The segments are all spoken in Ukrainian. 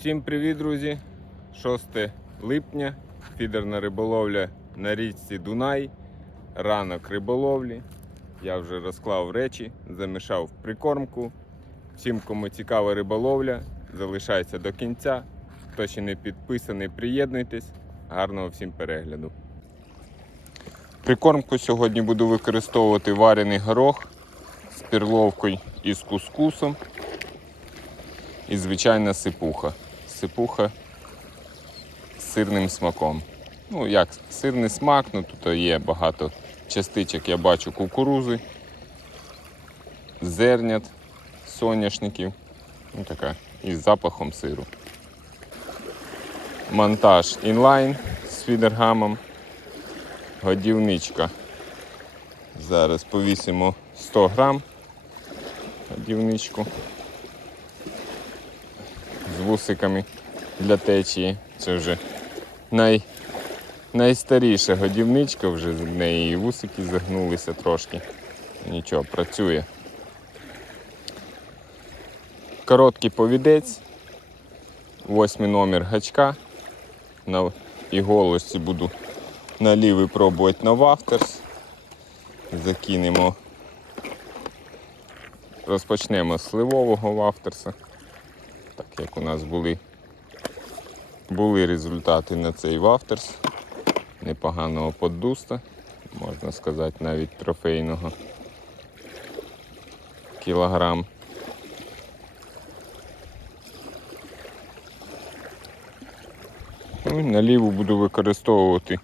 Всім привіт, друзі! 6 липня, фідерна риболовля на річці Дунай, ранок риболовлі. Я вже розклав речі, замішав прикормку. Всім, кому цікава риболовля, залишайся до кінця. Хто ще не підписаний, приєднуйтесь. Гарного всім перегляду. Прикормку сьогодні буду використовувати варений горох з перловкою і з кускусом. І звичайна сипуха. Сипуха з сирним смаком. Ну, як сирний смак, ну тут є багато частичок, я бачу кукурузи, зернят, соняшників. Ну, така, із запахом сиру. Монтаж інлайн з фідергамом. Годівничка. Зараз повісимо 100 грам годівничку вусиками для течії. Це вже най... найстаріша годівничка, вже з неї вусики загнулися трошки. Нічого, працює. Короткий повідець, восьмий номер гачка. На іголості буду на лівий пробувати на вафтерс. Закинемо. Розпочнемо з сливового вафтерса як у нас були, були результати на цей вафтерс непоганого поддуста, можна сказати, навіть трофейного кілограм. Ну, і на буду використовувати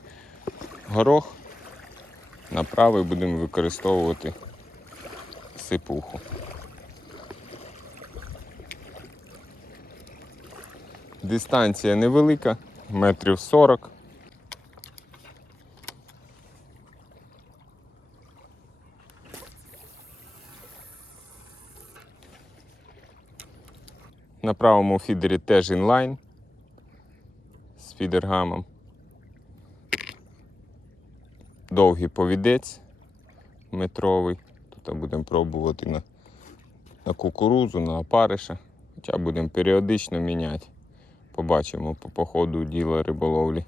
горох, на правий будемо використовувати сипуху. Дистанція невелика, метрів 40. На правому фідері теж інлайн з фідергамом. Довгий повідець метровий. Тут будемо пробувати на, на кукурузу, на опариша. Хоча будемо періодично міняти. Побачимо по, по ходу діла риболовлі.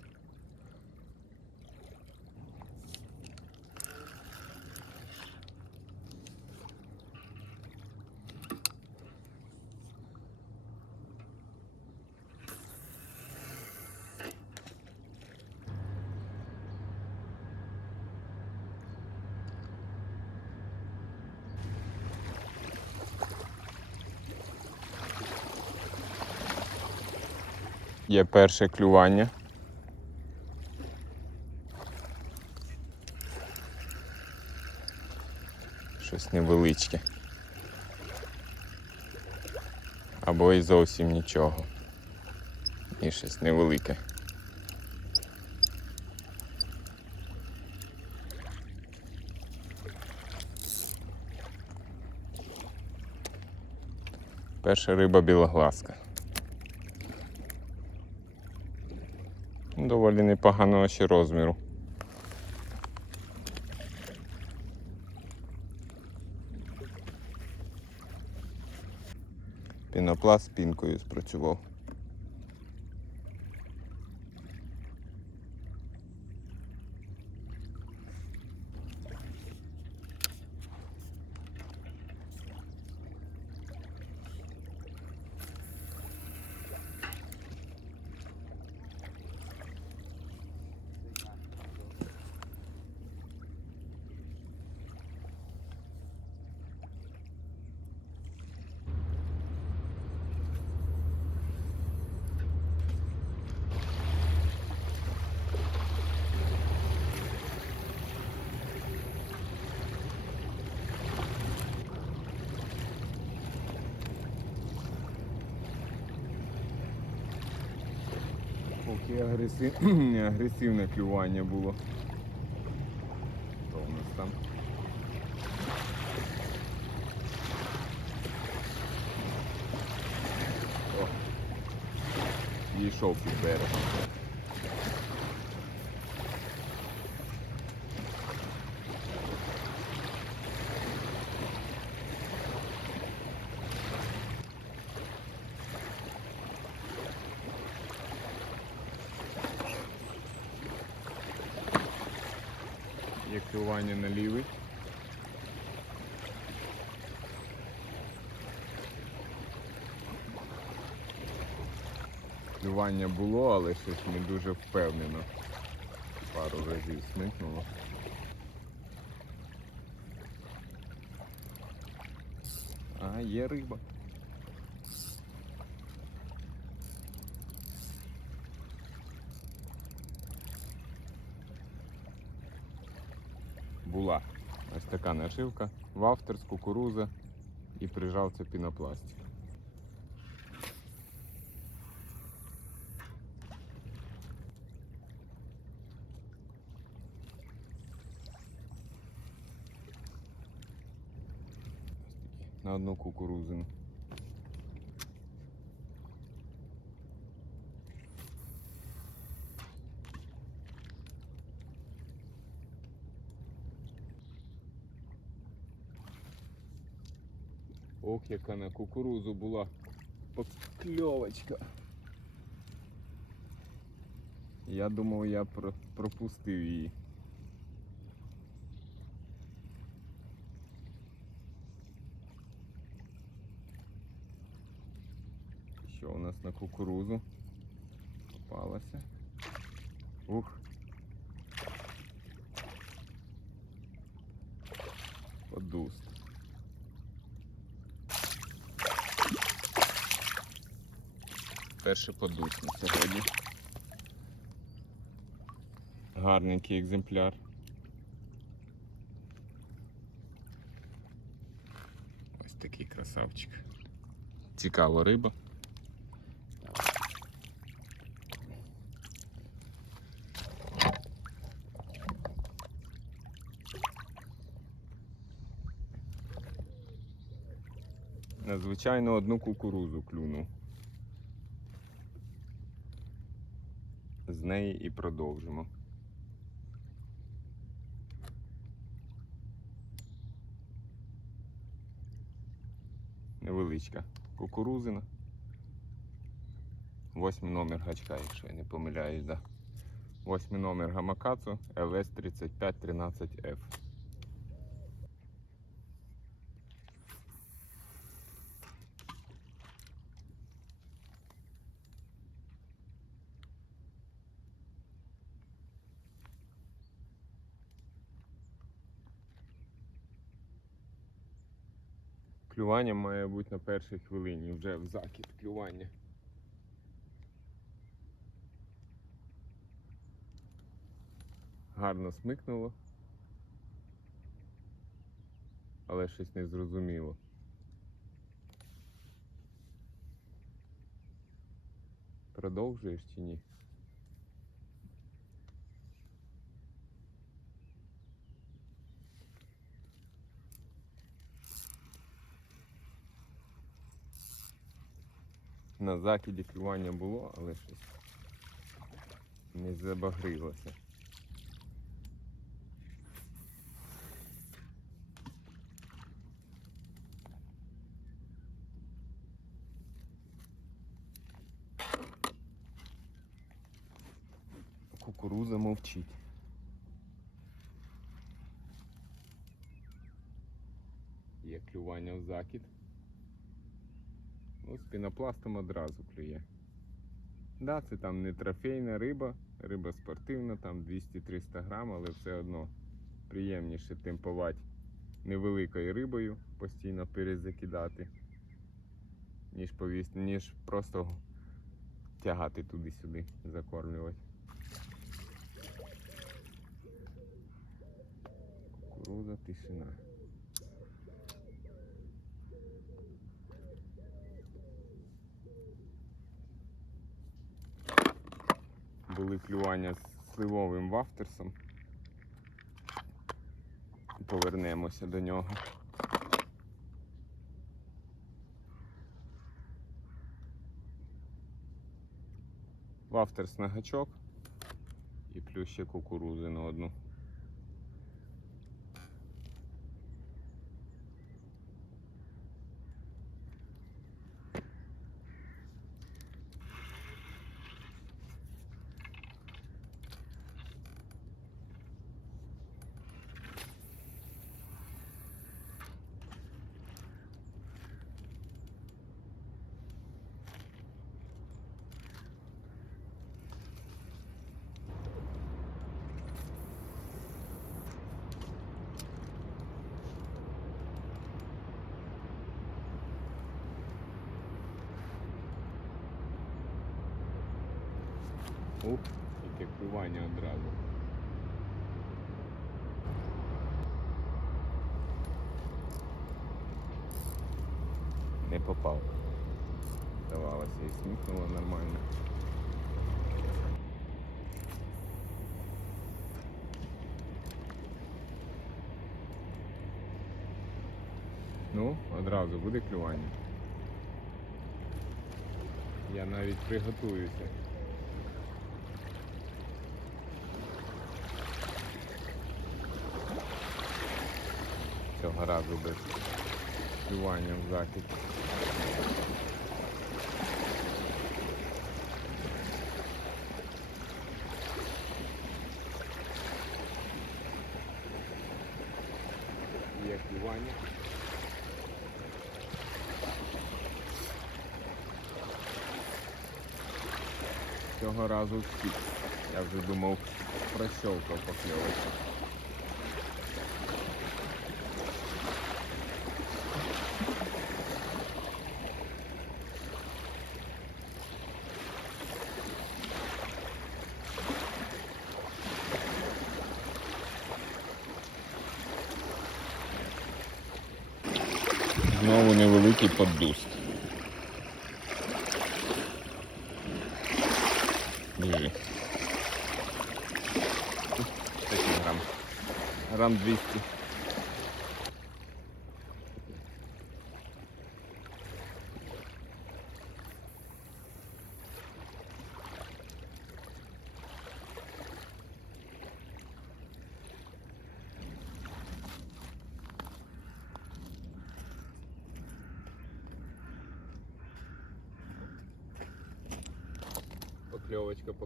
Є перше клювання. Щось невеличке. Або і зовсім нічого. І щось невелике. Перша риба білоглазка. Доволі непоганого ще розміру. Пінопласт з пінкою спрацював. Агресив... агресивне клювання було. То у нас там? О, Дійшов під берег. Клювання на лівий. Клювання було, але щось не дуже впевнено. Пару разів смикнуло. А, є риба. Була ось така нашивка, вафтер з кукуруза і прижав це пінопластик. На одну кукурузину. Ох, яка на кукурузу була покльовочка. Я думав, я пропустив її. Що у нас на кукурузу? Попалася. Ух. Подуст. Перший подуст на сьогодні. Гарненький екземпляр. Ось такий красавчик. Цікава риба. Надзвичайно одну кукурузу клюнув. з неї і продовжимо. Невеличка кукурузина. Восьмий номер гачка, якщо я не помиляюсь, да. Восьмий номер гамакацу LS3513F. Клювання має бути на першій хвилині, вже в закид клювання. Гарно смикнуло. Але щось не зрозуміло. Продовжуєш чи ні? На закиді клювання було, але щось не забагрилося. Кукуруза мовчить. Є клювання в закид. Ну, з пінопластом одразу клює. Да, це там не трофейна риба, риба спортивна, там 200-300 грам, але все одно приємніше темпувати невеликою рибою, постійно перезакидати, ніж повісти, ніж просто тягати туди-сюди, закормлювати. Кукуруза, тишина. Були клювання з сливовим вафтерсом. Повернемося до нього. Вафтерс на гачок і плюс ще кукурузи на одну. Ух, яке клювання одразу. Не попав. Здавалося, і смикнуло нормально. Ну, одразу буде клювання. Я навіть приготуюся. Цього разу без клювання в клювання. Цього разу втік. Я вже думав, прощовкав покльовочку. Знову невеликий поддуст. Такий грам. Грам 200.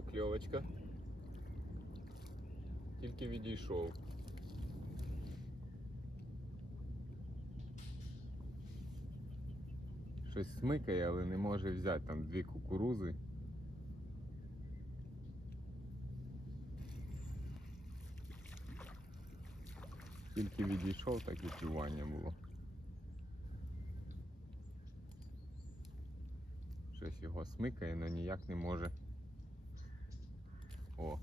Покльовочка. Тільки відійшов. Щось смикає, але не може взяти там дві кукурузи. Тільки відійшов, так і клювання було. Щось його смикає, але ніяк не може. О.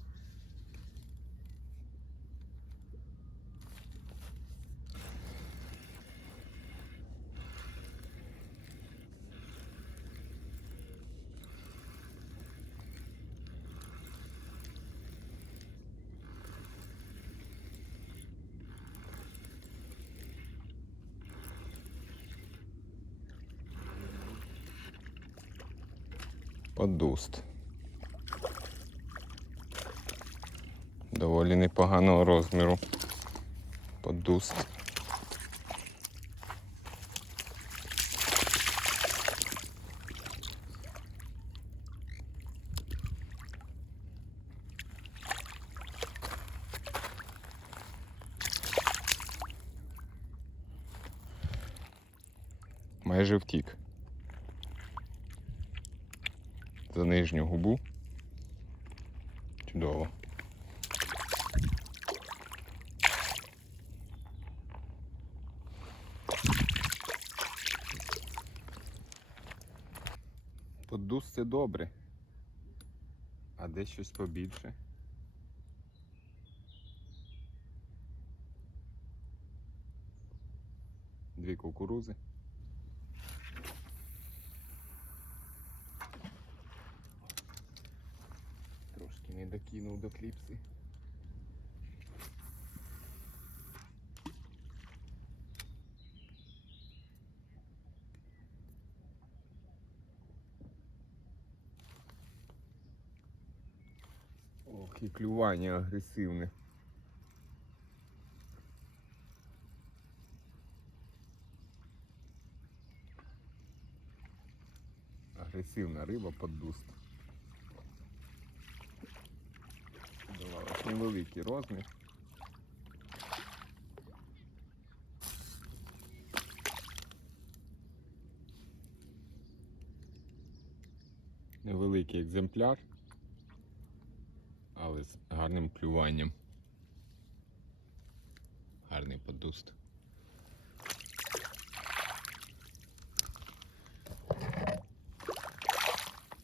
Подуст. Доволі непоганого розміру. Подуст. Майже втік. За нижню губу. Чудово. Це добре. А де щось побільше. Дві кукурузи. Трошки не докинув до кліпси. І клювання агресивне. Агресивна риба поддуст. Давалось невеликий розмір. Невеликий екземпляр, гарним клюванням. Гарний подуст.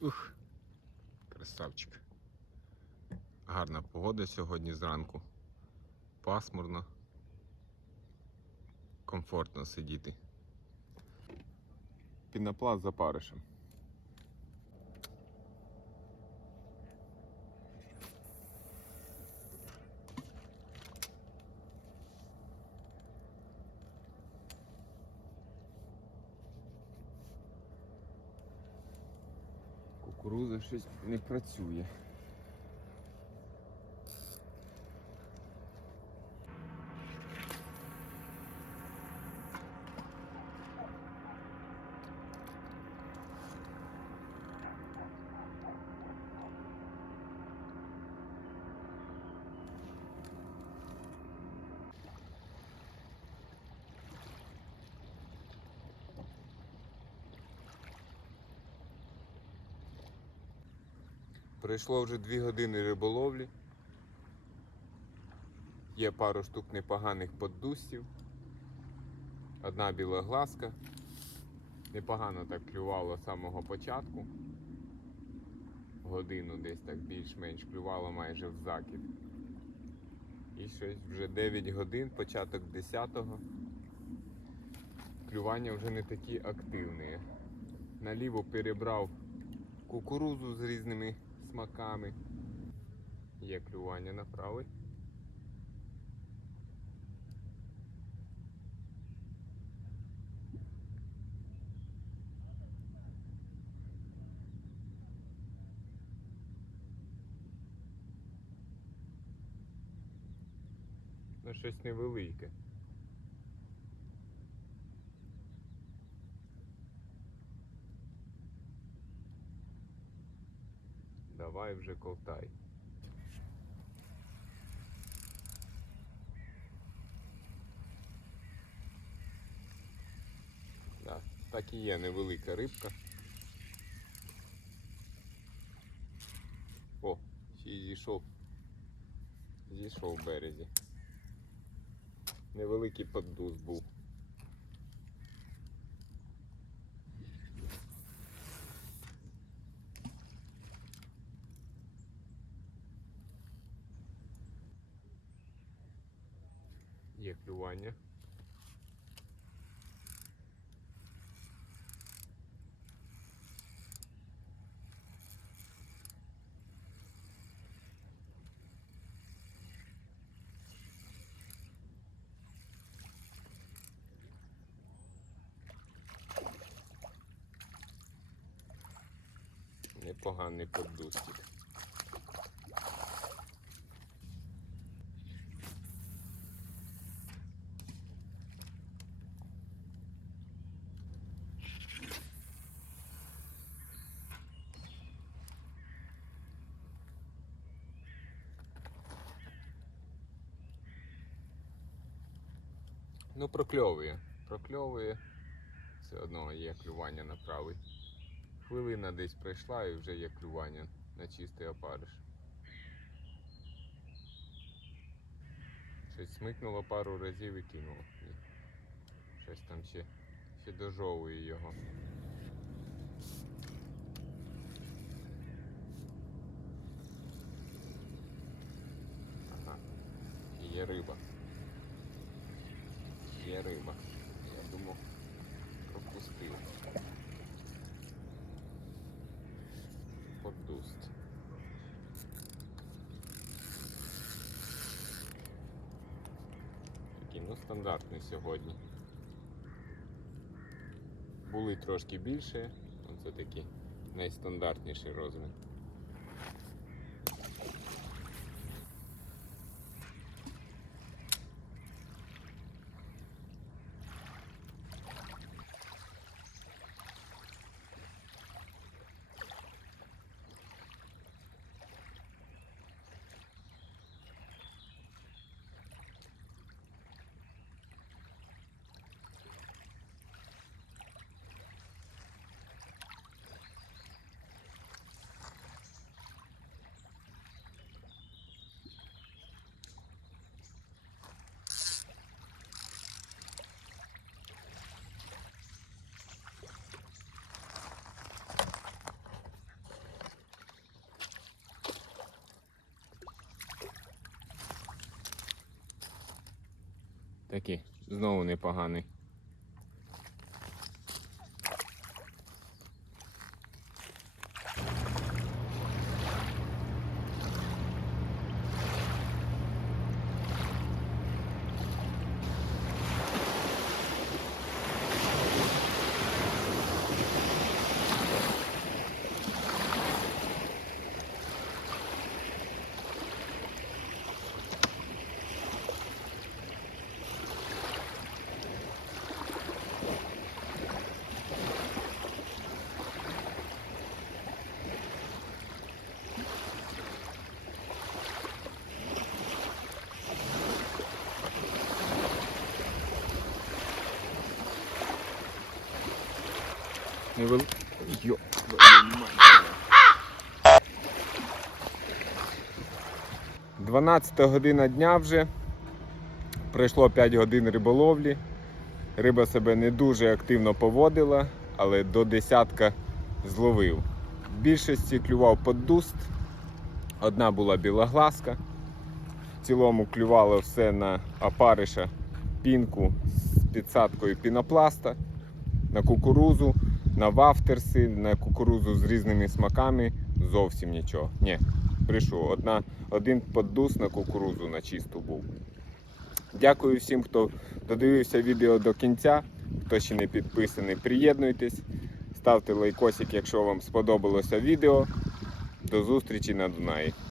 Ух, красавчик. Гарна погода сьогодні зранку. Пасмурно. Комфортно сидіти. Пінопласт за паришем. Кукуруза щось не працює. Пройшло вже дві години риболовлі. Є пару штук непоганих поддустів. Одна білоглазка. Непогано так клювало з самого початку. Годину десь так більш-менш клювало майже в закид. І щось вже 9 годин, початок 10-го. Клювання вже не такі активні. Наліво перебрав кукурузу з різними смаками. Є клювання на правий. Ну, щось невелике. Давай вже ковтай. Да, так і є невелика рибка. О, ще й зійшов. Зійшов в березі. Невеликий поддуз був. Є клювання. Непоганий поддустик. Ну, прокльовує. Прокльовує. Все одно є клювання на правий. Хвилина десь пройшла і вже є клювання на чистий опариш. Щось смикнуло пару разів і кинуло. Щось там ще, ще дожовує його. Ага. І Є риба. Є риба. Я думав, пропустив. Поддуст. Такий, ну, стандартний сьогодні. Були трошки більше, це такий найстандартніший розмір. Такий, знову непоганий. Невел... Йо. 12 година дня вже. Пройшло 5 годин риболовлі. Риба себе не дуже активно поводила, але до десятка зловив. В більшості клював поддуст. Одна була білагласка. В цілому клювало все на опариша пінку з підсадкою пінопласта, на кукурузу, на вафтерси, на кукурузу з різними смаками. Зовсім нічого. Ні, прийшов. Одна, один поддус на кукурузу на чисту був. Дякую всім, хто додивився відео до кінця. Хто ще не підписаний, приєднуйтесь. Ставте лайкосик, якщо вам сподобалося відео. До зустрічі на Дунаї.